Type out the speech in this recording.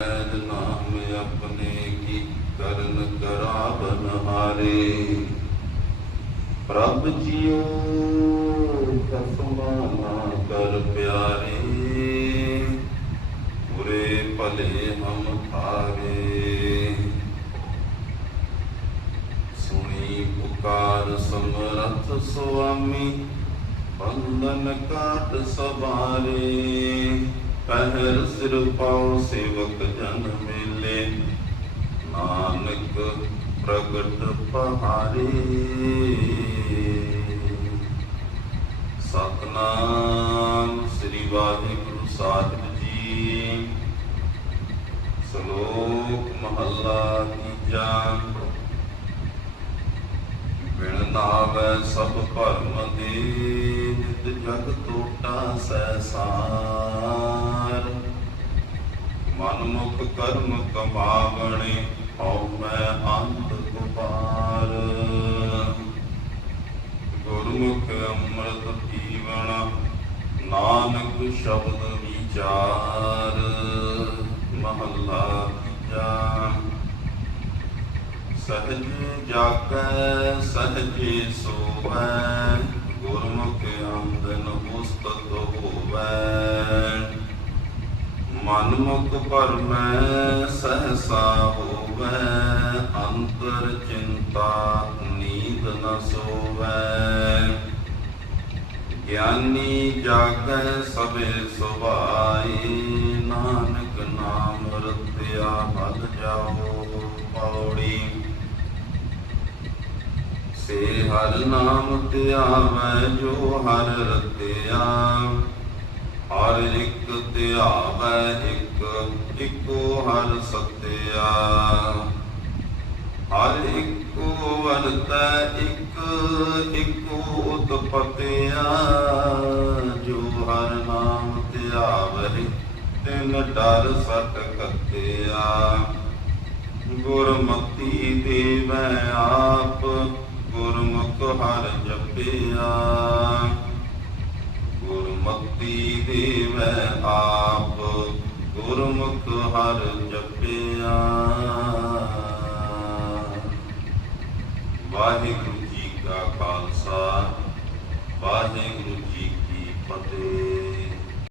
ਸਤਨਾਮ ਆਪਣੇ ਕੀ ਕਰਨ ਕਰਾ ਪ੍ਰਭ ਜੀਓ ਤਸਮਾ ਨਾ ਕਰ ਪਿਆਰੇ ਸਮਰਥ ਸੁਆਮੀ, ਬੰਧਨ ਕਾਟ ਸਵਾਰੇ, ਪਹਿਰ ਸਿਰ ਪਾਉ ਸੇਵਕ ਜਨ ਮੇਲੇ, ਨਾਨਕ ਪ੍ਰਗਟ ਪਹਾਰੇ। ਸਤਨਾਮ ਸ੍ਰੀ ਵਾਹਿਗੁਰੂ ਸਾਹਿਬ ਜੀ। ਸ਼ਲੋਕ ਮਹੱਲਾ ਤੀਜਾ। ਬਿਨ ਨਾਵੈ ਸਭ ਭਰਮ ਦੇ ਨਿਤ ਜਗ ਟੋਟਾ ਸੈਸਾਰ ਮਨ ਮੁਖ ਕਰਮ ਕਮਾਵਣੇ ਹਉ ਮੈਂ ਅੰਤ ਗੁਪਾਰ ਗੁਰਮੁਖ ਅੰਮ੍ਰਿਤ ਪੀਵਣ ਨਾਨਕ ਸ਼ਬਦ ਵਿਚਾਰ। ਮਹੱਲਾ ਤੀਜਾ। ਸਹਜ ਜਾਗੈ ਸਹਜੇ ਸੋਵੈ ਗੁਰਮੁਖ ਆਮਦਨ ਉਸਤਤ ਹੋਵੈ ਮਨ ਮੁਖ ਪਰਮੈ ਸਹਸਾ ਹੋਵੈ ਅੰਤਰ ਚਿੰਤਾ ਨੀਂਦ ਨ ਸੋਵੈ। ਗਿਆਨੀ ਜਾਗੈ ਸਭੇ ਸੁਭਾਈ, ਨਾਨਕ ਨਾਮ ਰਤਿਆ ਹਲ ਜਾਓ। ਸੇ ਹਰ ਨਾਮ ਧਿਆਵੈ ਜੋ ਹਰ ਰਤਿਆ। ਹਰ ਇੱਕ ਧਿਆਵੈ ਇੱਕ, ਇੱਕੋ ਹਰ ਸਤਿਆ। ਹਰ ਇੱਕੋ ਵਰਤੈ ਇੱਕ, ਇੱਕੋ ਉਤਪਤਿਆ। ਜੋ ਹਰ ਨਾਮ ਧਿਆਵੈ ਤਿਨ ਡਰ ਸਟ ਕੱਤਿਆ। ਗੁਰਮਤੀ ਦੇਵੈ ਆਪ ਹਰ ਜਪਿਆ ਗੁਰਮਤੀ ਦੇਵੈ ਆਪ ਗੁਰਮੁਖ ਹਰ ਜਪਿਆ ਵਾਹਿਗੁਰੂ